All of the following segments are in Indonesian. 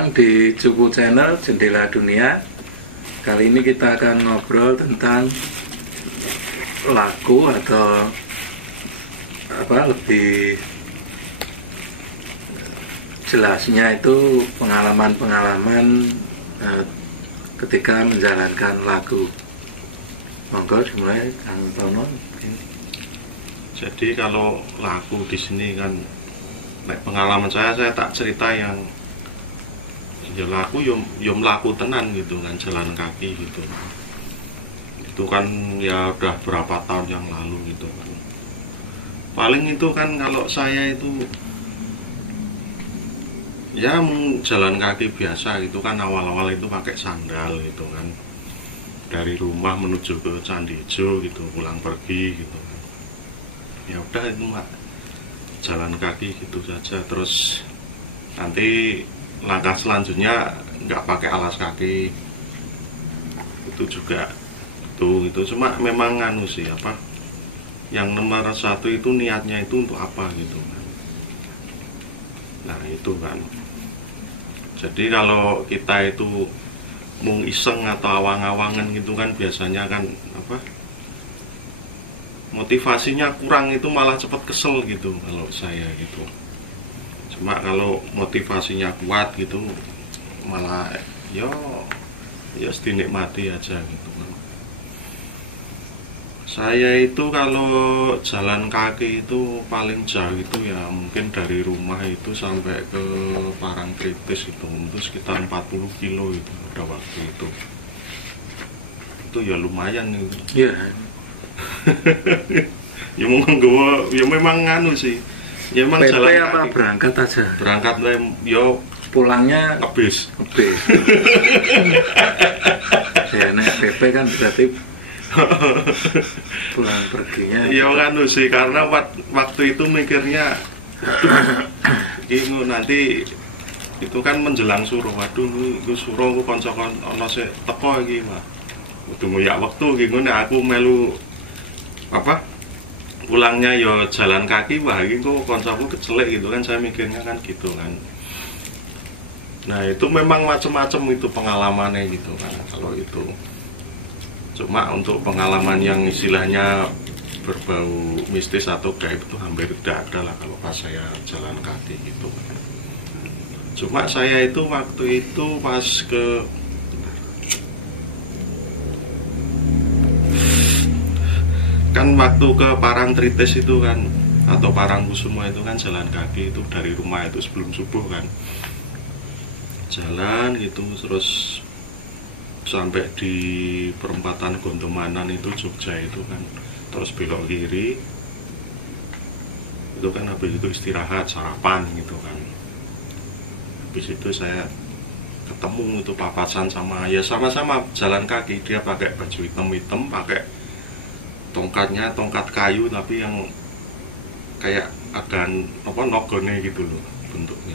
datang di Cupu Channel Jendela Dunia. Kali ini kita akan ngobrol tentang laku atau lebih jelasnya itu pengalaman-pengalaman ketika menjalankan laku. Monggo dimulai Kang Tono. Jadi kalau laku di sini kan, pengalaman saya tak cerita yang ya laku, yo melaku tenan gitu kan, jalan kaki gitu. Itu kan ya udah berapa tahun yang lalu gitu kan. Paling itu kan kalau saya itu ya jalan kaki biasa gitu kan, awal-awal itu pakai sandal gitu kan, dari rumah menuju ke Candi Ijo gitu, pulang pergi gitu kan. Ya udah itu Mak, jalan kaki gitu saja. Terus nanti langkah selanjutnya nggak pakai alas kaki, itu juga itu cuma memang sih yang nomor satu itu niatnya itu untuk apa gitu kan. Nah itu kan, jadi kalau kita itu mung iseng atau awang-awangan gitu kan, biasanya kan motivasinya kurang, itu malah cepat kesel gitu kalau saya gitu. Cuma kalau motivasinya kuat gitu malah ya dinikmati aja gitu kan. Saya itu kalau jalan kaki itu paling jauh itu ya mungkin dari rumah itu sampai ke Parangtritis itu sekitar 40 kilo itu pada waktu itu. Itu ya lumayan itu. Iya. Ya memang sih. Ya memang PP jalan apa kaki. berangkat aja? Berangkat yo Pulangnya ngebis. Ya nek PP kan berarti pulang perginya. Ya sih, karena waktu itu mikirnya ini nanti itu kan menjelang suruh. Waduh, itu suruh aku konco-konco ana sik teko iki, Mas. Kudu ngoyak wektu iki ngene aku melu pulangnya ya jalan kaki, wah ini kok koncoku kecelek gitu kan, saya mikirnya kan gitu kan. Nah itu memang macam-macam itu pengalamannya gitu kan kalau itu. Cuma untuk pengalaman yang istilahnya berbau mistis atau gaib itu hampir tidak ada lah kalau pas saya jalan kaki gitu kan. Cuma saya itu waktu itu pas waktu ke Parangtritis itu kan, atau Parangkusumo itu kan jalan kaki itu dari rumah itu sebelum subuh kan, jalan gitu terus sampai di perempatan Gondomanan itu Jogja itu kan, terus belok kiri itu kan, habis itu istirahat sarapan gitu kan. Habis itu saya ketemu itu papasan sama, ya sama-sama jalan kaki, dia pakai baju hitam-hitam, pakai tongkat kayu tapi yang kayak ada nogone gitu loh bentuknya.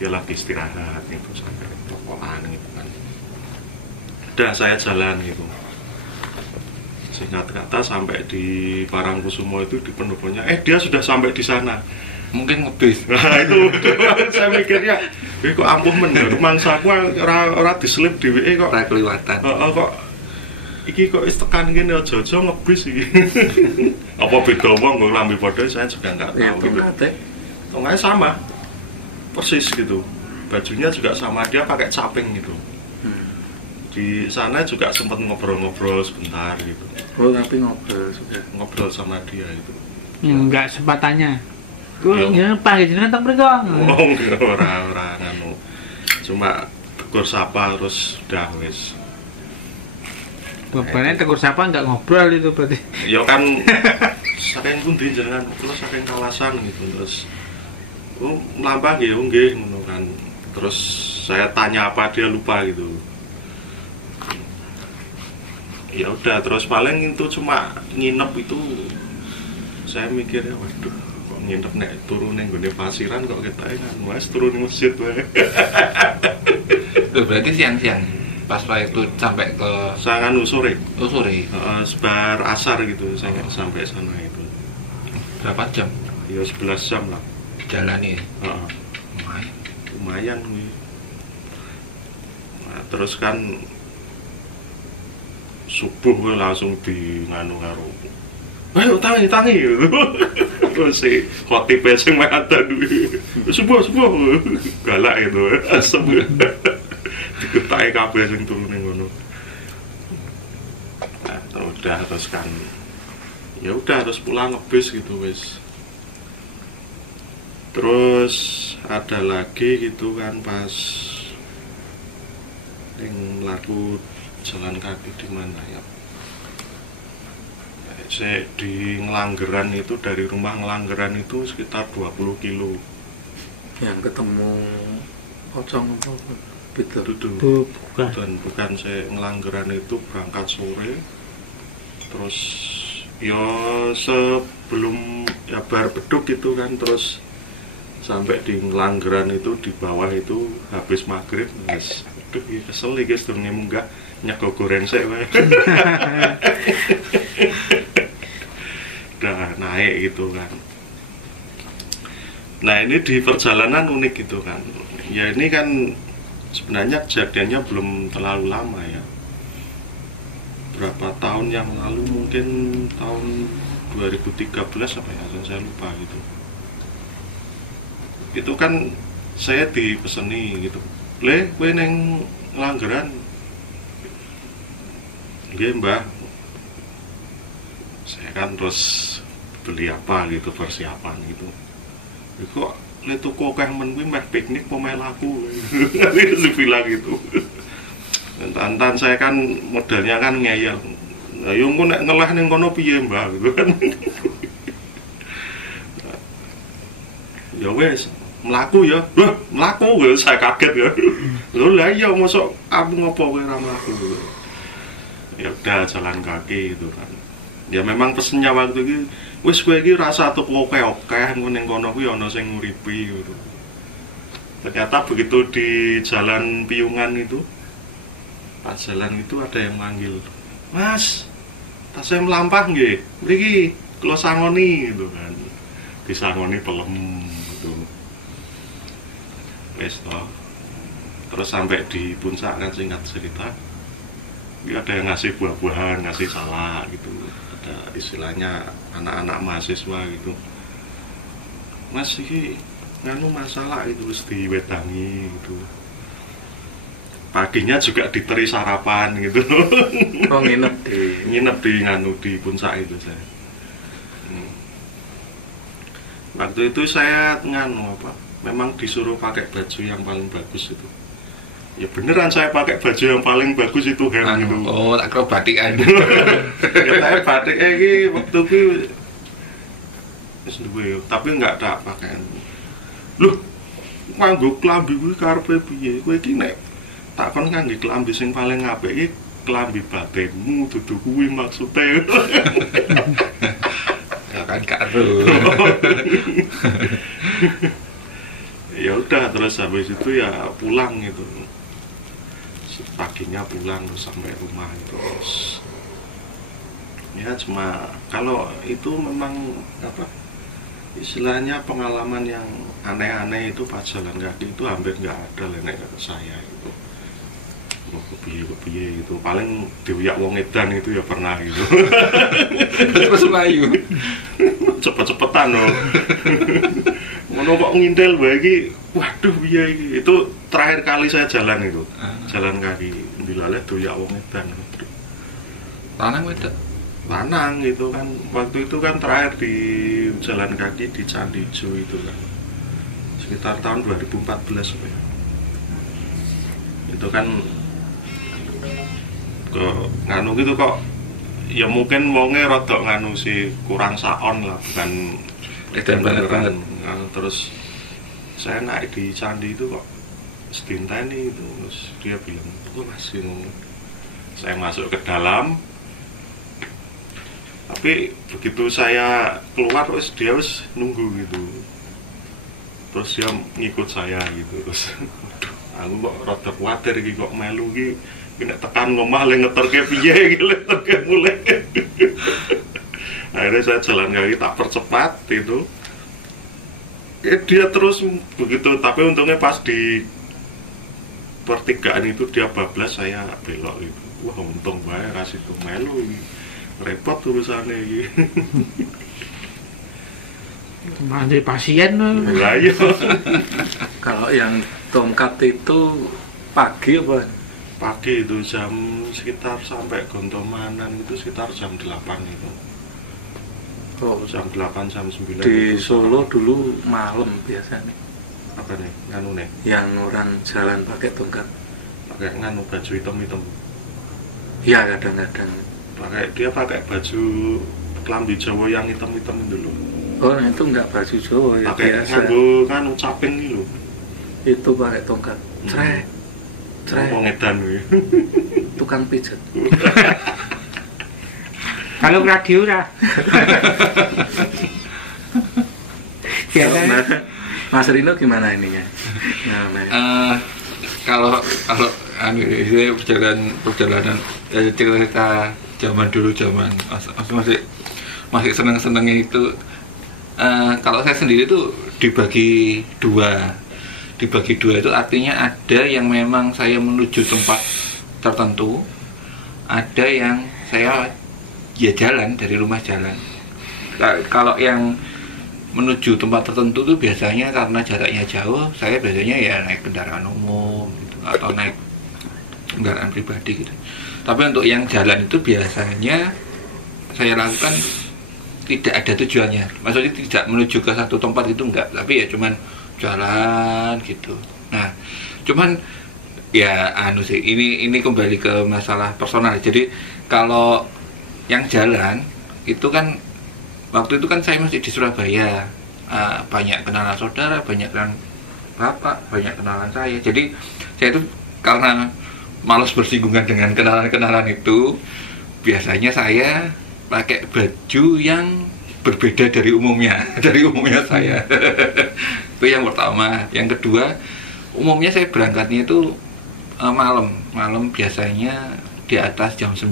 Dia lagi istirahat gitu sampai tokoan gitu kan. Udah saya jalan gitu. Singkat kata sampai di Parangkusumo itu di pendoponya, dia sudah sampai di sana. Mungkin ngebis. Nah itu saya mikirnya, kok ampuh menurut mangsaku ora diselip dhewe kok Ora kelewatan. Kok iki kok tekan gini aja ngebis iki. Apa beda wong nggo lambe padha, saya juga enggak tahu gitu. Tongkatnya sama. Persis gitu. Bajunya juga sama, dia pakai caping gitu. Di sana juga sempat ngobrol-ngobrol sebentar gitu. Oh, tapi ngobrol sudah. Ngobrol sama dia itu. Enggak sempat tanya. Ku nyapa jenengan teng mriko. Oh, ora Cuma tegur sapa terus udah wis. Bapaknya tegur sapa nggak ngobrol itu berarti. Ya kan saking pundi jenengan, terus saking Kalasan gitu, terus mlampah nggih ngono kan. Terus saya tanya apa, dia lupa gitu. Ya udah, terus paling itu cuma nginep itu, saya mikirnya waduh kok nginep nek turun ning gone pasiran kok ketae kan Mas turun ning masjid wae. Berarti siang-siang pas itu sampai ke Sangan sore. Oh sore. Sebar asar gitu saya sampai sana itu. Berapa jam? Ya 11 jam lah. Jalan ini. Lumayan nih. Nah, terus kan subuh langsung di nganu karo ayo tangi gitu. Terus si khotib sing mek ada duwe subuh galak itu asem diketake kabeh sing turu ning ngono. Nah, terus kan ya udah harus pulang ngebis gitu wis. Terus ada lagi gitu kan pas yang laku jalan kaki di mana ya? Saya di Ngelanggeran itu, dari rumah Ngelanggeran itu sekitar 20 kilo. Yang ketemu pocong apa? Bukan saya Ngelanggeran itu berangkat sore. Terus ya sebelum ya bar beduk gitu kan, terus sampai di Ngelanggeran itu di bawah itu habis maghrib, guys. Aduh, kesel nih guys, turunnya munggah nyego goreng saya. Udah naik gitu kan. Nah ini di perjalanan unik gitu kan. Ya ini kan sebenarnya kejadiannya belum terlalu lama ya. Berapa tahun yang lalu, mungkin tahun 2013 apa ya, saya lupa gitu. Itu kan saya dipeseni gitu, le kowe neng Ngelanggeran. Nggih mbah. Saya kan terus beli apa gitu, persiapan gitu. Kok le tuku akeh men kuwi meh piknik apa meh laku. Terus bilang gitu. Tantan saya kan modalnya kan ngeyel. Lah yo engko nek ngeleh ning kono piye mbah gitu kan. Ya wes melaku ya, melaku ya, saya kaget ya. Loh lah iya mosok aku ngopo kowe ora mlaku. Ya udah jalan kaki gitu kan. Ya memang pesennya waktu itu wis kowe iki rasa tuku oke-oke ning kono kuwi ana sing nguripi gitu. Ternyata begitu di jalan Piungan itu, pas jalan itu ada yang manggil, "Mas, tasnya melampah nggih? Mriki kula sangoni," gitu kan. Disangoni pelem gitu. Wis toh. Terus sampai di puncak kan, singkat cerita, ada yang ngasih buah-buahan, ngasih salak gitu. Ada istilahnya anak-anak mahasiswa gitu. Mas iki nganu masalah itu wis diwedangi gitu. Paginya juga diteri sarapan gitu. Oh nginep di nganu di puncak itu saya. Waktu itu saya nganu apa? Memang disuruh pakai baju yang paling bagus itu. Ya beneran saya pakai baju yang paling bagus itu helm gitu. Oh, tak kira batikan. Ya saya batik iki waktu itu wis duwe, tapi enggak ada pakaian. Loh, nganggo klambi kuwi karepe piye? Kowe iki nek takon nganggo klambi sing paling apik iki klambi batinmu, dudu kuwi maksude. Ya kan karo. Ya udah, terus habis itu ya pulang gitu. Paginya pulang terus sampai rumah itu. Terus ya cuma kalau itu memang apa istilahnya pengalaman yang aneh-aneh itu pas jalan kaki itu hampir nggak ada lah nek saya itu. Mau kepiye gitu, paling diuyak wong edan itu ya pernah gitu. Terus melayu. Cepet-cepetan loh. Ngono kok ngintil bae iki. Waduh piye iki. Itu terakhir kali saya jalan itu. Jalan kaki. Dilaleh doyak wong edan. Lanang wedok. Lanang gitu kan. Waktu itu kan terakhir di jalan kaki di Candi Ijo itu kan. Sekitar tahun 2014 ya. Itu kan kok nganu gitu kok. Ya mungkin wonge rada nganu sih, kurang saon lah, bukan edan banget. Terus saya naik di candi itu kok sedinteni itu, terus dia bilang, "Oh masih ngomong." Saya masuk ke dalam, tapi begitu saya keluar terus dia wis nunggu gitu, terus dia ngikut saya gitu. Terus aku kok rada kuwatir iki kok melu iki nek tekan ngomah le ngeterke piye iki le ngeterke mulai. Akhirnya saya jalan kaki tak percepat itu. Dia terus begitu, tapi untungnya pas di pertigaan itu dia bablas, saya belok gitu. Wah untung banget kasih tuh melu ini. Repot urusannya gitu. Mandi pasien Lah iya. Kalau yang tongkat itu pagi apa? Pagi itu jam sekitar sampai Gontomanan itu sekitar jam 8 itu. Oh, Jam 8 jam 9 di itu Solo dulu malam biasanya. apa nih nganu nih Yang orang jalan pakai tongkat. pakai nganu baju hitam Ya kadang-kadang. dia pakai baju kelambi Jawa yang hitam itu loh. Oh itu enggak baju Jawa ya Pakai biasa. nganggo nganu caping gitu. Itu pakai tongkat. Trek. Trek. Wong edan kuwi. Tukang pijat. kalau radio lah. Nah, Mas Rino gimana ininya? Nah, Kalau ini perjalanan cerita zaman dulu masih seneng-senengnya itu. Kalau saya sendiri itu dibagi dua itu artinya ada yang memang saya menuju tempat tertentu, ada yang saya ya jalan dari rumah jalan. Kalau yang menuju tempat tertentu itu biasanya karena jaraknya jauh, saya biasanya ya naik kendaraan umum gitu, atau naik kendaraan pribadi gitu. Tapi untuk yang jalan itu biasanya saya lakukan tidak ada tujuannya, maksudnya tidak menuju ke satu tempat itu enggak, tapi ya cuman jalan gitu. Nah, cuman ya sih, ini kembali ke masalah personal. Jadi kalau yang jalan itu kan waktu itu kan saya masih di Surabaya, banyak kenalan saudara, banyak kenalan bapak, banyak kenalan saya. Jadi saya itu karena malas bersinggungan dengan kenalan-kenalan itu, biasanya saya pakai baju yang berbeda dari umumnya saya. Itu yang pertama. Yang kedua, umumnya saya berangkatnya itu malam biasanya di atas jam 9,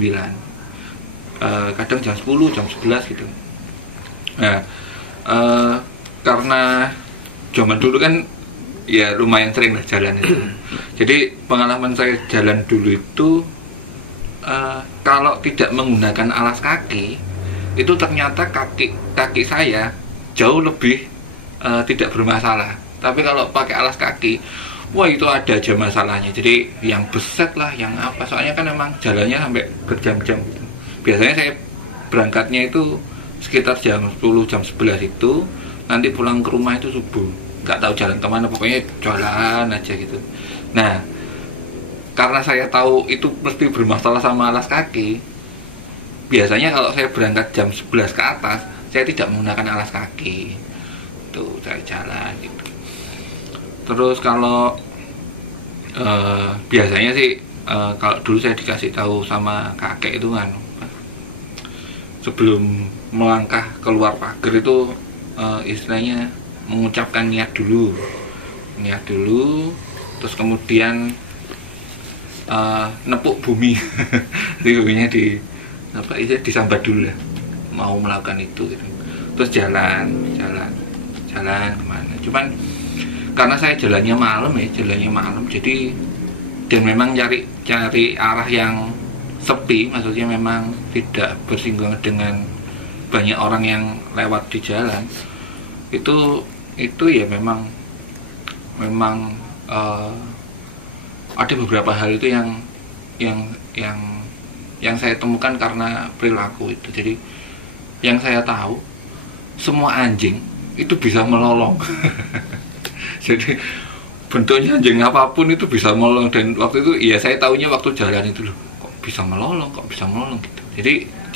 kadang jam 10, jam 11 gitu. Nah, karena zaman dulu kan ya lumayan sering lah jalan itu. Jadi pengalaman saya jalan dulu itu kalau tidak menggunakan alas kaki itu ternyata kaki saya jauh lebih tidak bermasalah. Tapi kalau pakai alas kaki, wah itu ada aja masalahnya. Jadi yang beset lah, yang apa, soalnya kan memang jalannya sampai berjam-jam gitu. Biasanya saya berangkatnya itu sekitar jam 10, jam 11 itu, nanti pulang ke rumah itu subuh. Nggak tahu jalan kemana, pokoknya jalan aja gitu. Nah, karena saya tahu itu mesti bermasalah sama alas kaki, biasanya kalau saya berangkat jam 11 ke atas, saya tidak menggunakan alas kaki. Tuh, saya jalan gitu. Terus kalau biasanya sih, kalau dulu saya dikasih tahu sama kakek itu kan, sebelum melangkah keluar pagar itu istilahnya mengucapkan niat dulu, terus kemudian nepuk bumi. Jadi buminya disambat dulu lah, mau melakukan itu gitu. Terus jalan kemana. Cuman karena saya jalannya malam, jadi dan memang cari arah yang sepi, maksudnya memang tidak bersinggungan dengan banyak orang yang lewat di jalan. Itu ya memang ada beberapa hal itu yang saya temukan karena perilaku itu. Jadi yang saya tahu, semua anjing itu bisa melolong. Jadi bentuknya anjing apapun itu bisa melolong, dan waktu itu ya saya tahunya waktu jalan itu loh, kok bisa melolong gitu.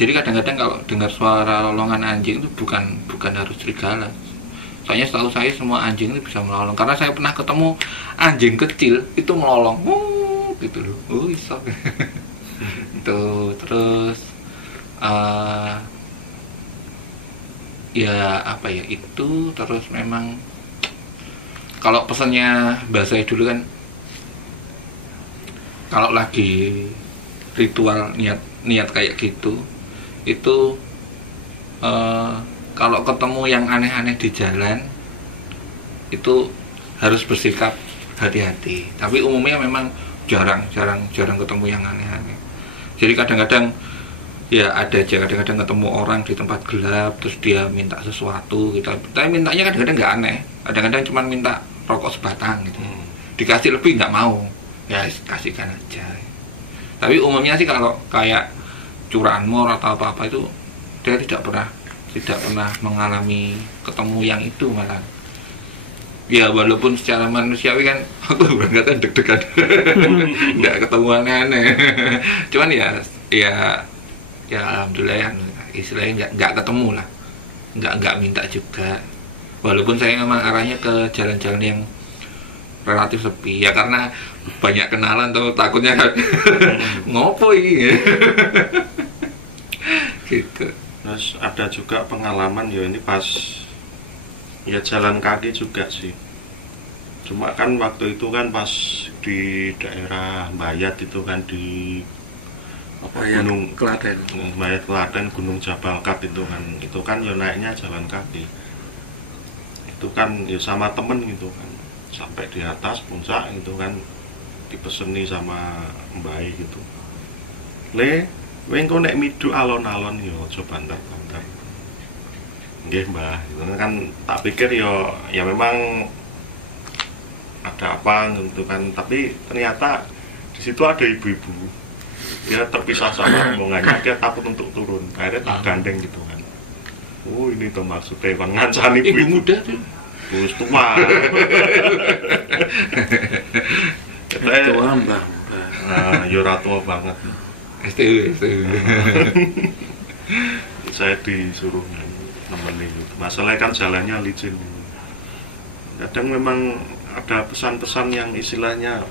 Jadi kadang-kadang kalau dengar suara lolongan anjing itu bukan harus serigala. Soalnya setahu saya semua anjing itu bisa melolong, karena saya pernah ketemu anjing kecil itu melolong, gitu loh. Bisa. Itu terus ya apa ya itu, terus memang kalau pesannya mbak saya dulu kan, kalau lagi ritual niat kayak gitu, itu kalau ketemu yang aneh-aneh di jalan itu harus bersikap hati-hati. Tapi umumnya memang jarang ketemu yang aneh-aneh. Jadi kadang-kadang ya ada aja, kadang-kadang ketemu orang di tempat gelap terus dia minta sesuatu gitu. Tapi mintanya kadang-kadang nggak aneh, kadang-kadang cuma minta rokok sebatang gitu. Dikasih lebih nggak mau, ya kasihkan aja. Tapi umumnya sih kalau kayak curanmor atau apa-apa itu dia tidak pernah mengalami ketemu yang itu malah. Ya walaupun secara manusiawi kan aku berangkatnya deg-degan, nggak ketemu aneh-aneh. Cuman ya alhamdulillah ya, istilahnya nggak ketemu lah, nggak minta juga. Walaupun saya memang arahnya ke jalan-jalan yang relatif sepi ya, karena banyak kenalan tuh takutnya kan ngopo ini gitu. Terus ada juga pengalaman ya, ini pas ya jalan kaki juga sih, cuma kan waktu itu kan pas di daerah Bayat itu kan, di Gunung Klaten, Bayat Klaten, Gunung Jabal Kap itu kan ya naiknya jalan kaki itu kan ya sama temen gitu kan, sampai di atas puncak gitu kan dipeseni sama mbak gitu, le wengko nek midu alon-alon yo coba banter-banter nggih mbah gitu kan. Tak pikir ya memang ada apa gitu kan, tapi ternyata di situ ada ibu-ibu, dia terpisah sama rombongannya, dia takut untuk turun, akhirnya tak gandeng gitu kan. Oh ini tuh maksudnya bang, ngancani Ibu muda tuh bus tua. tua mbak. Nah ya tua banget. STU. Saya disuruh nemenin gitu. Masalahnya kan jalannya licin. Kadang memang ada pesan-pesan yang istilahnya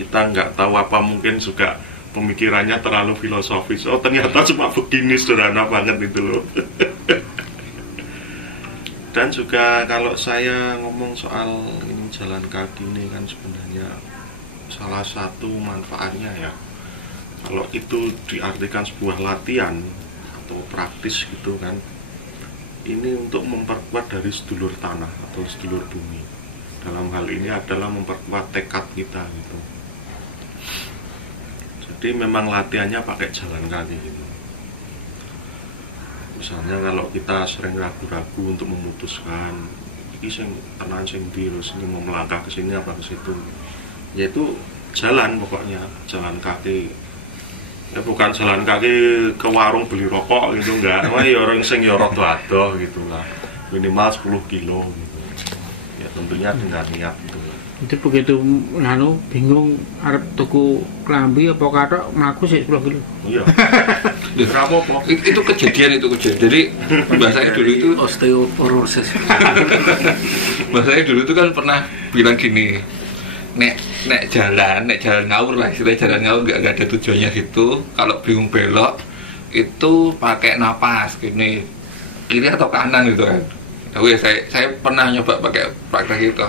kita nggak tahu apa, mungkin juga pemikirannya terlalu filosofis. Oh ternyata cuma begini, sederhana banget itu loh. Dan juga kalau saya ngomong soal ini jalan kaki ini kan sebenarnya salah satu manfaatnya ya, kalau itu diartikan sebuah latihan atau praktis gitu kan, ini untuk memperkuat dari sedulur tanah atau sedulur bumi. Dalam hal ini adalah memperkuat tekad kita gitu. Jadi memang latihannya pakai jalan kaki gitu. Misalnya kalau kita sering ragu-ragu untuk memutuskan ini sing tenan sing virus ini mau melangkah ke sini apa ke situ, yaitu jalan, pokoknya jalan kaki. Ya bukan jalan kaki ke warung beli rokok gitu, enggak. Wah ya orang sing ya rada adoh gitulah. Minimal 10 kilo gitu. Ya tentunya dengan niat gitu. Itu begitu bingung arep tuku klambi apa kathok mlaku sik 10 kilo. Iya. Apa-apa. Itu kejadian. Jadi bahasanya dulu itu osteoporosis. bahasanya dulu itu kan pernah bilang gini, nek jalan ngawur lah, istilah jalan ngawur nggak ada tujuannya gitu. Kalau bingung belok itu pakai napas gini, kiri atau kanan gitu kan. Tapi saya pernah nyoba pakai praktek itu.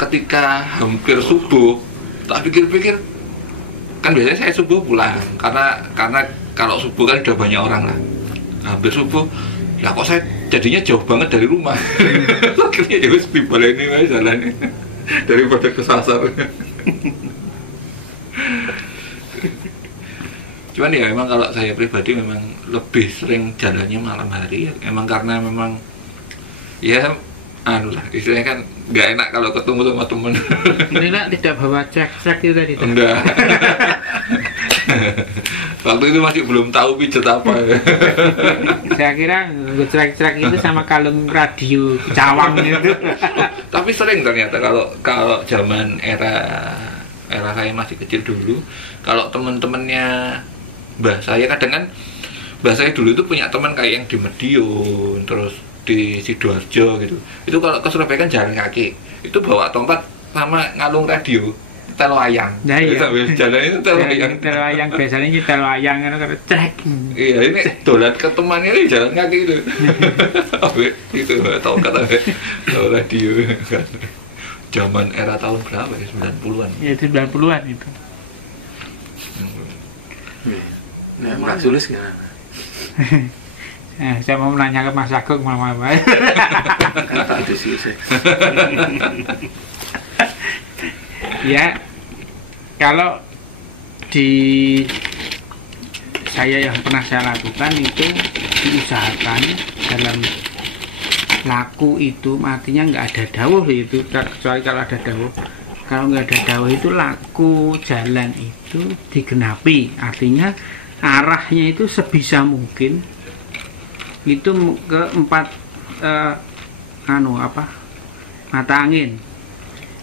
Ketika hampir subuh, tak pikir-pikir, kan biasanya saya subuh pulang karena kalau subuh kan udah banyak orang lah. Hampir subuh, ya kok saya jadinya jauh banget dari rumah. Akhirnya ya wis dibaleni wae jalannya daripada kesasar. Cuman ya memang kalau saya pribadi memang lebih sering jalannya malam hari ya, emang karena memang ya lah istilahnya kan nggak enak kalau ketemu sama temen. Nina tidak bawa cek itu tadi. Enggak. Waktu itu masih belum tahu pijet apa. Saya kira cek itu sama kalung radio cawang itu. Tapi sering ternyata kalau zaman era saya masih kecil dulu, kalau teman-temannya mbah saya, kadang kan mbah saya dulu itu punya teman kayak yang di Medion, terus di Sidoarjo gitu. Itu kalau ke Surabaya kan jalan kaki, itu bawa tongkat sama ngalung radio, telo ayang. Nah, iya. Jalan itu telo ayang. Telo ayang biasanya kita telo ayang kan cek. Iya, ini dolan ke temannya ini jalan kaki itu. Itu tongkat telo radio kan. Zaman era tahun berapa ya? 90-an. Ya 90-an itu. Nah, Mbak Sulis gimana? Saya mau menanyakan Mas Agung malam Kata di sini. Ya, kalau di saya yang pernah saya lakukan itu diusahakan dalam laku itu artinya nggak ada dawuh itu, kecuali kalau ada dawuh. Kalau nggak ada dawuh itu laku jalan itu digenapi, artinya arahnya itu sebisa mungkin itu ke 4 mata angin.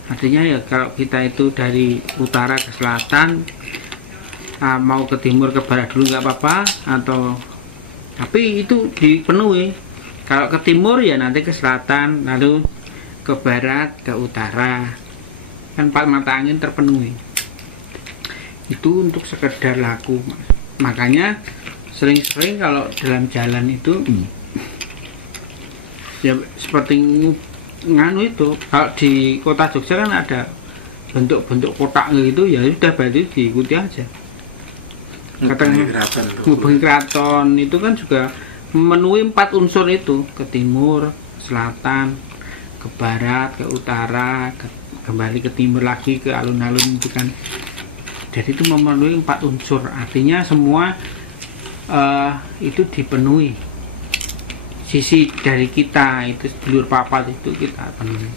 Artinya ya kalau kita itu dari utara ke selatan, mau ke timur ke barat dulu nggak apa-apa, tapi itu dipenuhi. Kalau ke timur ya nanti ke selatan, lalu ke barat, ke utara, kan 4 mata angin terpenuhi. Itu untuk sekedar laku. Makanya sering-sering kalau dalam jalan itu ya seperti nganu itu, kalau di kota Jogja kan ada bentuk-bentuk kotak gitu, ya sudah berarti diikuti aja. Katanya hubungi keraton itu kan juga memenuhi 4 unsur itu, ke timur, selatan, ke barat, ke utara, kembali ke timur lagi, ke alun-alun itu kan. Jadi itu memenuhi 4 unsur, artinya semua itu dipenuhi. Sisi dari kita itu dulur papat itu kita penuhi.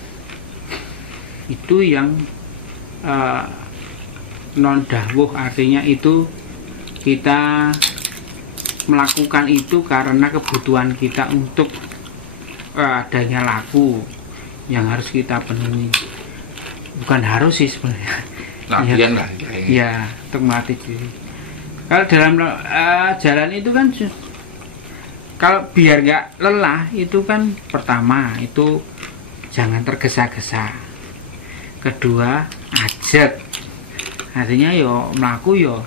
Itu yang non dawuh, artinya itu kita melakukan itu karena kebutuhan kita untuk adanya laku yang harus kita penuhi. Bukan harus sih sebenarnya. Latihan lah. Ya, untuk melatih diri. Kalau dalam jalan itu kan, kalau biar nggak lelah itu kan, pertama itu jangan tergesa-gesa. Kedua, ajak. Artinya yo melaku yo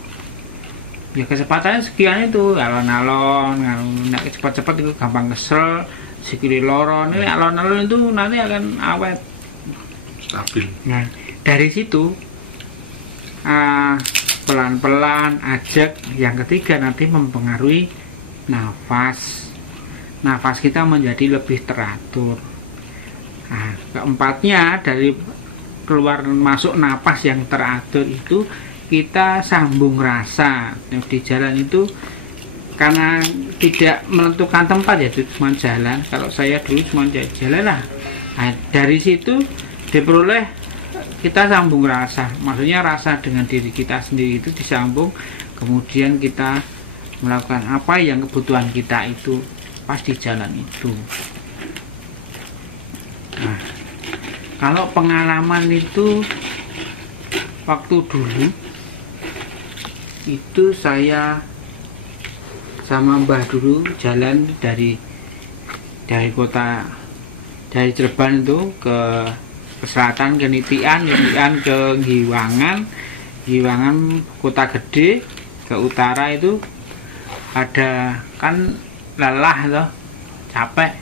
ya kecepatannya sekian itu, alon-alon, nek cepat-cepat itu gampang kesel, sikili loron. Ini alon-alon itu nanti akan awet, stabil. Nah, dari situ pelan-pelan ajak. Yang ketiga nanti mempengaruhi nafas. Nafas kita menjadi lebih teratur. Nah, keempatnya dari keluar masuk nafas yang teratur itu kita sambung rasa. Di jalan itu karena tidak menentukan tempat ya, itu cuma jalan. Kalau saya dulu cuma jalan lah. Nah, dari situ diperoleh kita sambung rasa. Maksudnya rasa dengan diri kita sendiri itu disambung, kemudian kita melakukan apa yang kebutuhan kita itu pas di jalan itu. Nah, kalau pengalaman itu waktu dulu itu saya sama Mbah dulu jalan dari kota, dari Cirebon itu ke selatan ke Nitian ke Giwangan kota gede, ke utara itu ada kan lelah loh, capek,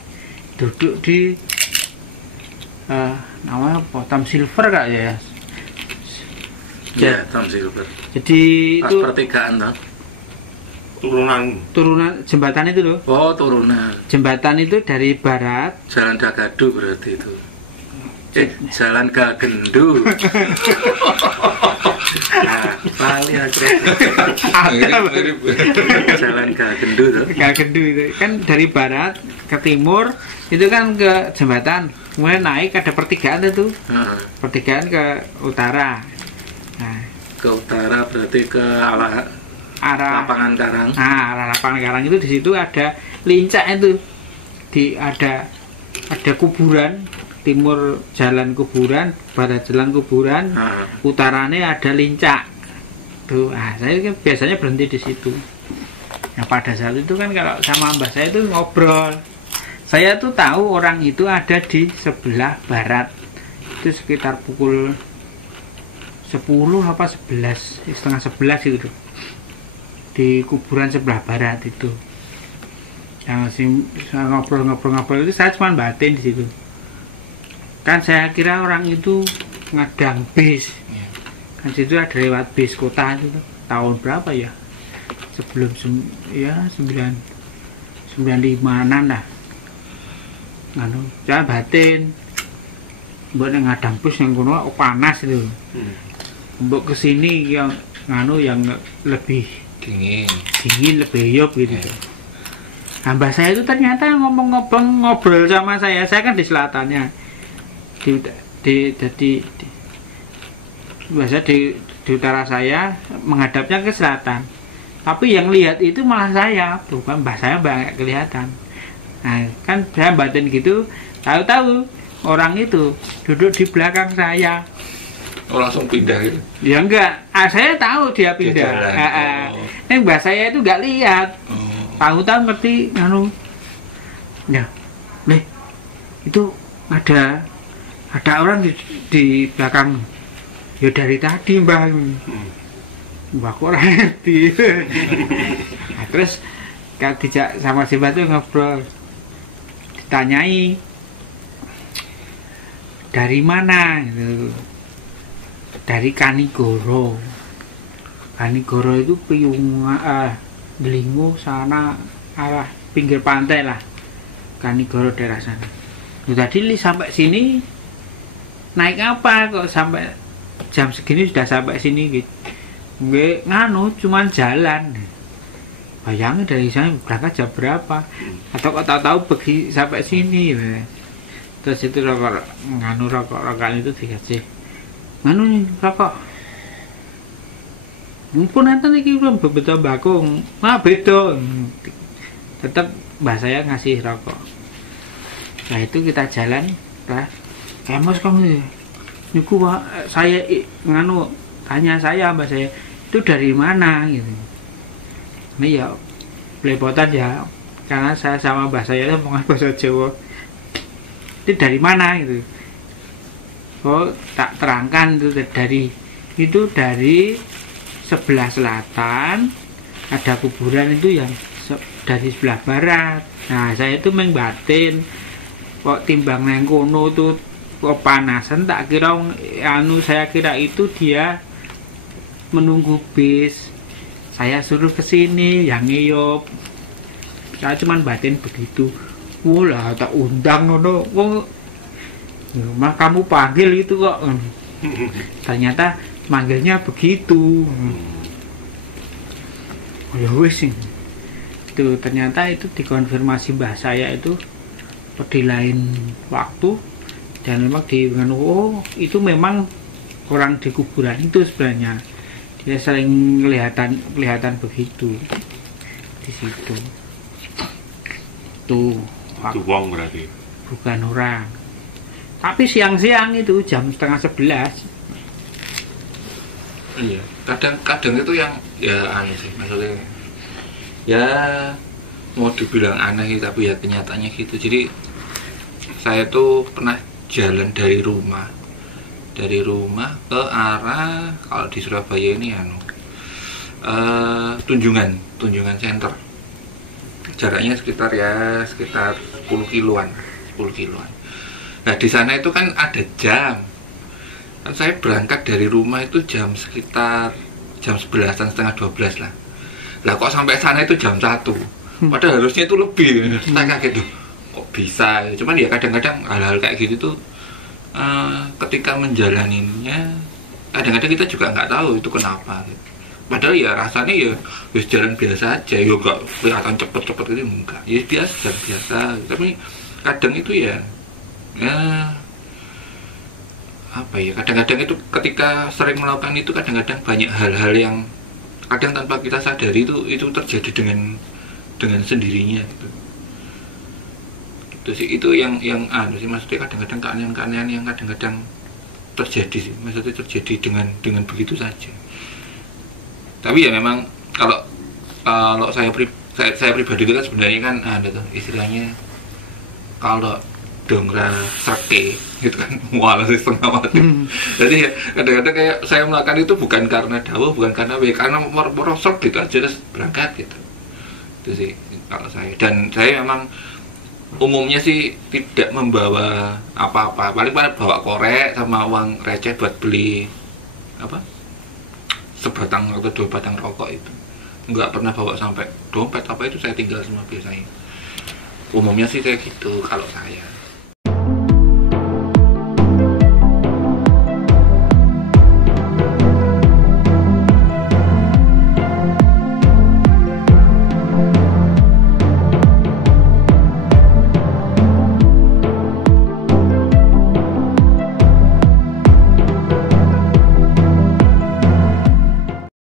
duduk di namanya apa, Tam Silver kak ya? Ya, Tam Silver. Jadi pas itu pertigaan toh. Turunan jembatan itu loh. Oh, turunan. Jembatan itu dari barat. Jalan Dagadu berarti itu. Jalan Gagendu. Nah, lali aku. Jalan Gagendu tuh. Gagendu itu kan dari barat ke timur itu kan ke jembatan, kemudian naik ada pertigaan itu. Pertigaan ke utara. Nah, ke utara berarti ke arah lapangan Karang. Nah, arah lapangan Karang itu di situ ada lincak itu. Ada kuburan, timur jalan kuburan, barat jalan kuburan, utaranya ada lincak. Tuh, saya kan biasanya berhenti di situ. Nah, pada saat itu kan kalau sama mbah saya itu ngobrol. Saya tuh tahu orang itu ada di sebelah barat. Itu sekitar pukul 10 apa 11, setengah 11 gitu. Di kuburan sebelah barat itu. Yang ngobrol-ngobrol itu saya cuma batin di situ. Kan saya kira orang itu ngadang bis. Kan situ ada lewat bis kota itu tahun berapa ya? Sebelum 99 95-an lah. Nganu, saya batin. Mbok nang ngadang bus yang kono panas itu. Mbok kesini yang nganu yang lebih dingin lebih hiup gitu. Mbah saya itu ternyata ngobrol sama saya kan di selatannya. Biasa di utara saya menghadapnya ke selatan. Tapi yang lihat itu malah saya, bukan mbah saya banyak kelihatan. Nah, kan saya batin gitu, tahu-tahu orang itu duduk di belakang saya. Oh, langsung pindah gitu? Ya enggak, saya tahu dia pindah. Mbah saya itu enggak lihat. Tahu-tahu ngerti anu. Ya. Itu ada orang di belakang. Ya dari tadi, Mbah. Mbah kok ora ngerti. Nah, terus kalau dijak sama si Mbah tuh ngobrol. Ditanyai dari mana gitu. Dari Kanigoro. Kanigoro itu Delingo sana arah pinggir pantai lah. Kanigoro daerah sana. Tadi sampai sini naik apa kok sampai jam segini sudah sampai sini gitu. Nggak nganu cuman jalan. Bayangin dari sana berangkat jam berapa? Atau kok tahu-tahu pergi sampai sini ya. Terus itu rokok-rokokan itu dikasih. Nganu nih rokok. Mumpun enten iki belum bebeto bakung. Nah beda. Tetap mbah saya ngasih rokok. Nah itu kita jalan lah. Kemos kamu niku saya nganu tanya saya mbah saya itu dari mana gitu. Nah ya belepotan ya karena saya sama mbah saya ngomong bahasa Jawa. Itu dari mana gitu. Oh tak terangkan itu dari sebelah selatan ada kuburan itu yang dari sebelah barat. Nah saya itu mengbatin kok timbang nang kono tuh kepanasan tak kira saya kira itu dia menunggu bis. Saya suruh kesini yang ngiyop. Saya cuman batin begitu. Lah tak undang ngono. Mah kamu panggil itu kok. Ternyata manggilnya begitu. Oh ya wis itu ternyata itu dikonfirmasi mbah saya itu di lain waktu dan memang itu memang orang di kuburan itu sebenarnya dia sering kelihatan begitu di situ. Tuh wong berarti bukan orang. Tapi siang-siang itu jam 10:30. Iya, kadang itu yang ya aneh sih, maksudnya ya mau dibilang aneh tapi ya kenyataannya gitu. Jadi saya tuh pernah jalan dari rumah ke arah kalau di Surabaya ini Tunjungan Center. Jaraknya sekitar 10 kiloan. Nah di sana itu kan ada jam. Kan saya berangkat dari rumah itu sekitar jam 11-an, setengah 12 lah. Lah kok sampai sana itu jam 1. Padahal harusnya itu lebih. Saya kaget tuh. Kok bisa? Cuman ya kadang-kadang hal-hal kayak gitu tuh ketika menjalaninya kadang-kadang kita juga nggak tahu itu kenapa. Padahal ya rasanya ya jalan biasa aja. Ya nggak kelihatan cepet-cepet gitu enggak. Ya biasa. Tapi kadang itu ya apa ya, kadang-kadang itu ketika sering melakukan itu kadang-kadang banyak hal-hal yang kadang tanpa kita sadari itu terjadi dengan sendirinya gitu. Itu sih itu yang sih maksudnya kadang-kadang keanehan-keanehan yang kadang-kadang terjadi sih, maksudnya terjadi dengan begitu saja. Tapi ya memang kalau saya pribadi itu kan sebenarnya kan ada tuh istilahnya kalau dongra serke gitu kan mual sih setengah mati. Jadi ya kadang-kadang kayak saya melakukan itu bukan karena dawuh, bukan karena merosot gitu aja terus berangkat gitu. Itu sih kalau saya. Dan saya memang umumnya sih tidak membawa apa-apa, paling bawa korek sama uang receh buat beli sebatang atau 2 batang rokok itu. Nggak pernah bawa sampai dompet apa itu saya tinggal semua biasanya. Umumnya sih kayak gitu kalau saya.